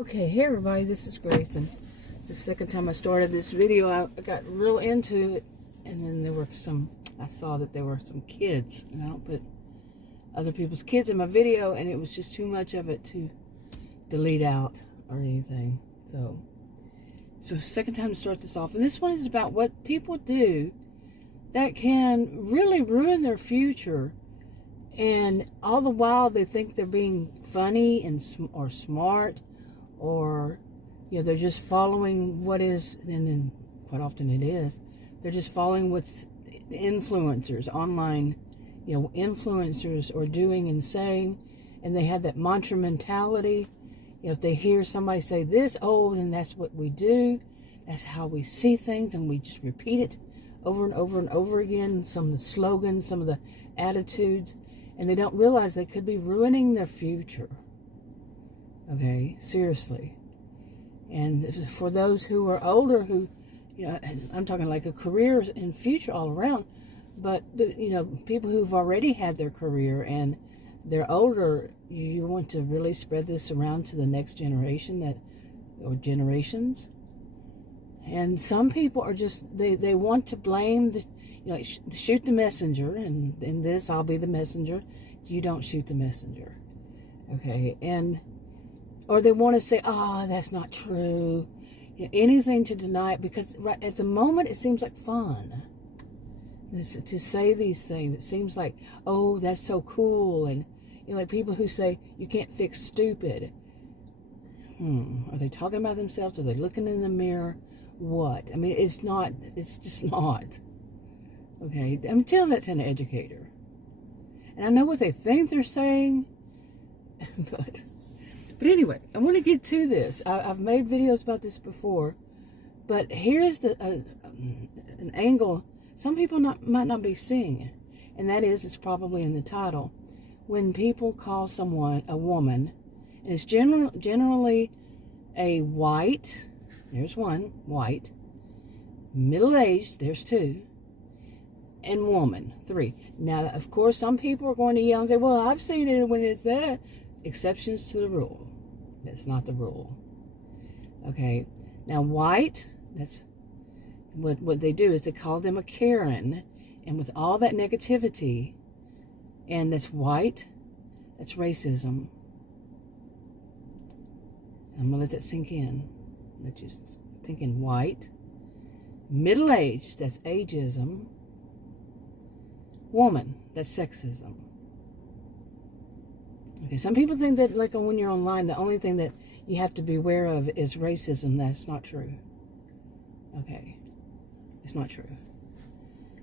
Okay, hey everybody, this is Grace, and the second time I started this video, I got real into it, and then I saw that there were some kids, and I don't put other people's kids in my video, and it was just too much of it to delete out or anything. So second time to start this off, and this one is about what people do that can really ruin their future, and all the while they think they're being funny or smart, or they're just following what is, and then quite often it is, they're just following what's influencers, online influencers are doing and saying, and they have that mantra mentality. If they hear somebody say this, oh, then that's what we do, that's how we see things, and we just repeat it over and over and over again, some of the slogans, some of the attitudes, and they don't realize they could be ruining their future. Okay, seriously. And for those who are older, who, I'm talking like a career and future all around, but, people who've already had their career and they're older, you want to really spread this around to the next generation or generations. And some people are just, they want to blame, shoot the messenger, and in this, I'll be the messenger. You don't shoot the messenger. Okay, or they want to say, that's not true. Anything to deny it, because right at the moment it seems like fun to say these things. It seems like, oh, that's so cool. And like people who say you can't fix stupid. Are they talking about themselves? Are they looking in the mirror? What? I mean, it's just not. Okay, I'm telling that to an educator. And I know what they think they're saying, but anyway, I want to get to this. I've made videos about this before, but here's an angle some people might not be seeing, and that is, it's probably in the title. When people call someone a woman, and it's generally a white, there's one, white, middle-aged, there's two, and woman, three. Now, of course, some people are going to yell and say, well, I've seen it when it's that. Exceptions to the rule. That's not the rule. Okay. Now, white, that's what they do is they call them a Karen. And with all that negativity, and that's white, that's racism. I'm going to let that sink in. Let you think in white. Middle-aged, that's ageism. Woman, that's sexism. Okay, some people think that, like, when you're online, the only thing that you have to be aware of is racism. That's not true. Okay, it's not true.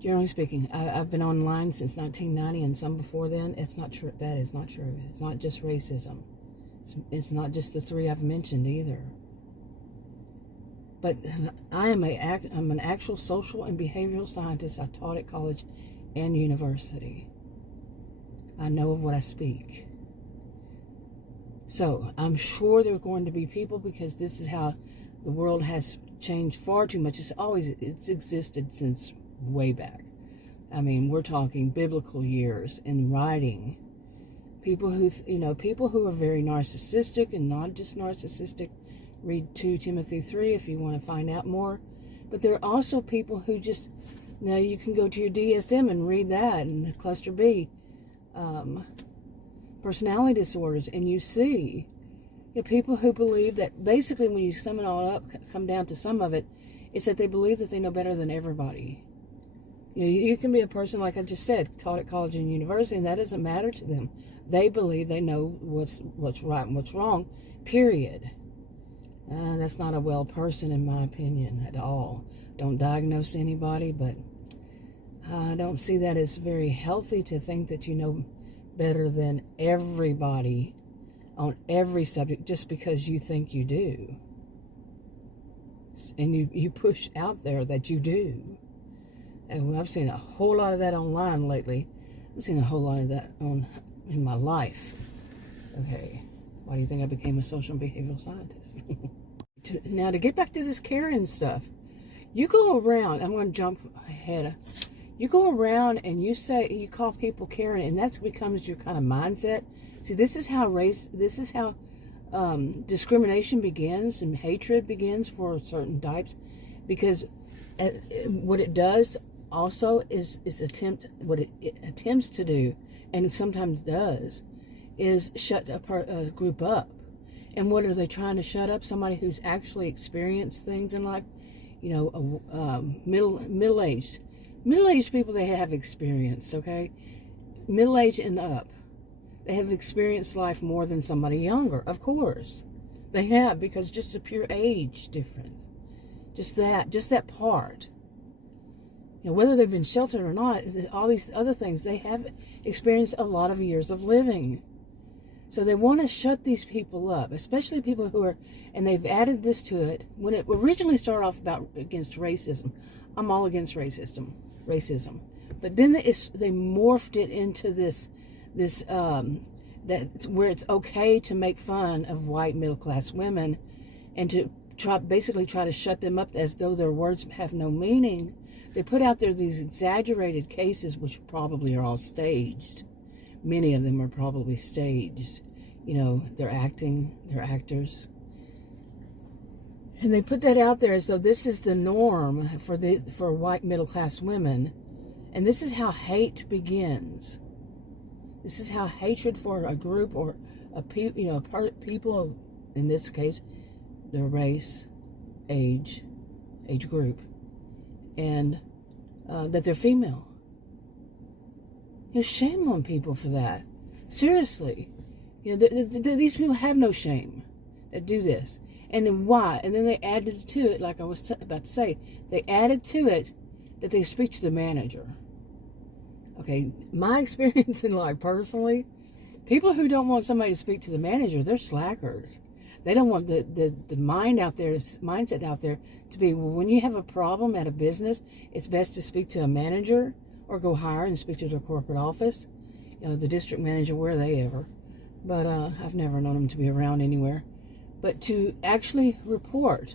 Generally speaking, I've been online since 1990 and some before then. It's not true. That is not true. It's not just racism. It's not just the three I've mentioned either. But I'm an actual social and behavioral scientist. I taught at college and university. I know of what I speak. So I'm sure there are going to be people, because this is how the world has changed far too much. It's existed since way back. I mean, we're talking biblical years in writing. People who are very narcissistic, and not just narcissistic. Read 2 Timothy 3 if you want to find out more. But there are also people who just, you can go to your DSM and read that, and cluster B. Personality disorders, and you see people who believe that, basically, when you sum it all up, come down to some of it, it's that they believe that they know better than everybody. You can be a person, like I just said, taught at college and university, and that doesn't matter to them. They believe they know what's right and what's wrong, period. That's not a well person, in my opinion, at all. Don't diagnose anybody, but I don't see that as very healthy, to think that you know better than everybody on every subject just because you think you do. And you push out there that you do. And I've seen a whole lot of that online lately. I've seen a whole lot of that in my life. Okay, why do you think I became a social and behavioral scientist? Now, to get back to this Karen stuff, you go around, I'm going to jump ahead. You go around and you call people Karen, and that becomes your kind of mindset. See, this is how discrimination begins and hatred begins for certain types, because what it does also is what it attempts to do, and sometimes does, is shut a group up. And what are they trying to shut up? Somebody who's actually experienced things in life. Middle-aged people, they have experience, okay? Middle-aged and up. They have experienced life more than somebody younger, of course. They have, because just a pure age difference. Just that part. Whether they've been sheltered or not, all these other things, they have experienced a lot of years of living. So they want to shut these people up, especially people who are, and they've added this to it. When it originally started off against racism, I'm all against racism. But then they morphed it into this where it's okay to make fun of white middle-class women, and to basically try to shut them up as though their words have no meaning. They put out there these exaggerated cases, which probably are all staged. Many of them are probably staged. They're actors. And they put that out there as though this is the norm for white middle-class women. And this is how hate begins. This is how hatred for a group or people, in this case, their race, age group, and that they're female. Shame on people for that. Seriously. These people have no shame that do this. And then why? And then they added to it, like I was about to say, they added to it that they speak to the manager. Okay, my experience in life personally, people who don't want somebody to speak to the manager, they're slackers. They don't want the mindset out there to be, well, when you have a problem at a business, it's best to speak to a manager, or go hire and speak to their corporate office. The district manager, where are they ever? But I've never known them to be around anywhere. But to actually report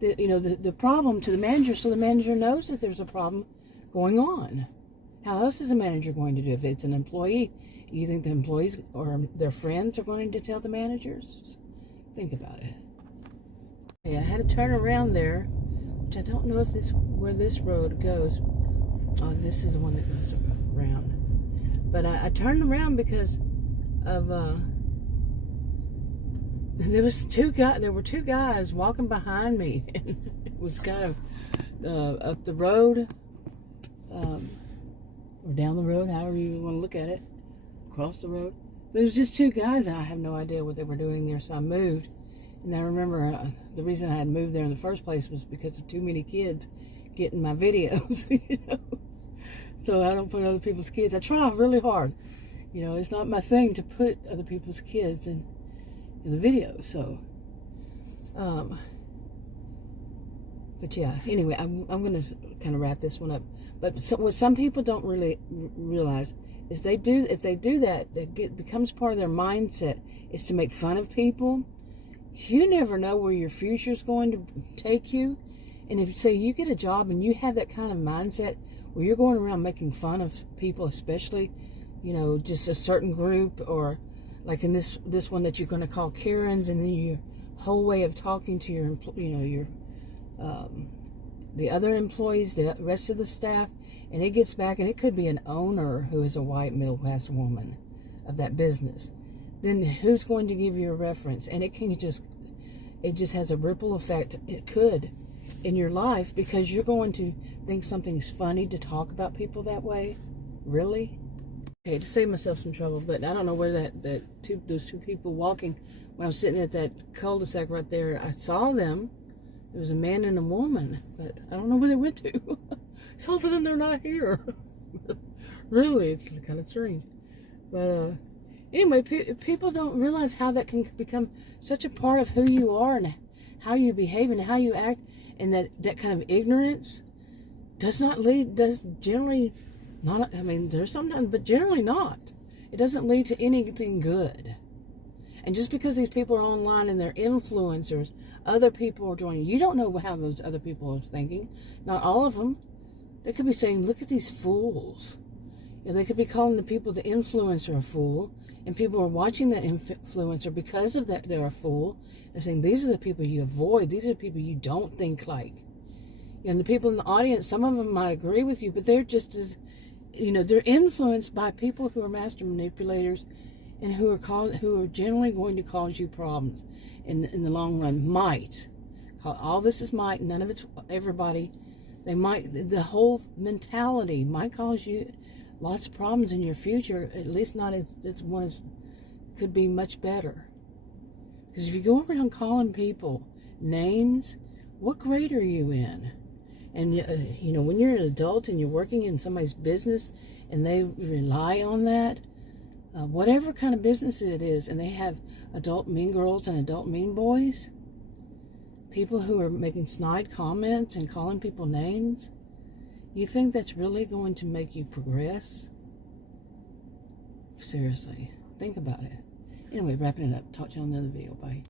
the problem to the manager, so the manager knows that there's a problem going on. How else is a manager going to do it? If it's an employee, you think the employees or their friends are going to tell the managers? Think about it. Okay, I had to turn around there, which I don't know if where this road goes. Oh, this is the one that goes around. But I turned around because of there were two guys walking behind me, and it was kind of up the road, or down the road, however you want to look at it, across the road. But it was just two guys, and I have no idea what they were doing there, so I moved. And I remember the reason I had moved there in the first place was because of too many kids getting my videos, So I don't put other people's kids. I try really hard. It's not my thing to put other people's kids in the video. So, but yeah. Anyway, I'm going to kind of wrap this one up. But what some people don't really realize is if they do that, it becomes part of their mindset is to make fun of people. You never know where your future is going to take you. And if, say, you get a job and you have that kind of mindset where you're going around making fun of people, especially, just a certain group, or like in this one that you're going to call Karens, and then your whole way of talking to your the other employees, the rest of the staff, and it gets back, and it could be an owner who is a white middle-class woman of that business. Then who's going to give you a reference? And it just has a ripple effect. It could in your life, because you're going to think something's funny to talk about people that way. Really? Okay, to save myself some trouble, but I don't know where those two people walking, when I was sitting at that cul-de-sac right there, I saw them. It was a man and a woman, but I don't know where they went to. So all of a sudden they're not here. Really, it's kind of strange. But anyway, people don't realize how that can become such a part of who you are and how you behave and how you act, and that kind of ignorance does generally not, there's sometimes, but generally not. It doesn't lead to anything good. And just because these people are online and they're influencers, other people are joining. You don't know how those other people are thinking. Not all of them. They could be saying, look at these fools. They could be calling the influencer a fool. And people are watching that influencer because of that. They're a fool. They're saying, these are the people you avoid. These are the people you don't think like. And the people in the audience, some of them might agree with you, but they're just as, they're influenced by people who are master manipulators and who are generally going to cause you problems in the long run. Might. All this is might. None of it's everybody. The whole mentality might cause you lots of problems in your future, at least not as one as could be much better. Because if you go around calling people names, what grade are you in? And when you're an adult and you're working in somebody's business and they rely on that, whatever kind of business it is, and they have adult mean girls and adult mean boys, people who are making snide comments and calling people names, you think that's really going to make you progress? Seriously, think about it. Anyway, wrapping it up. Talk to you on another video. Bye.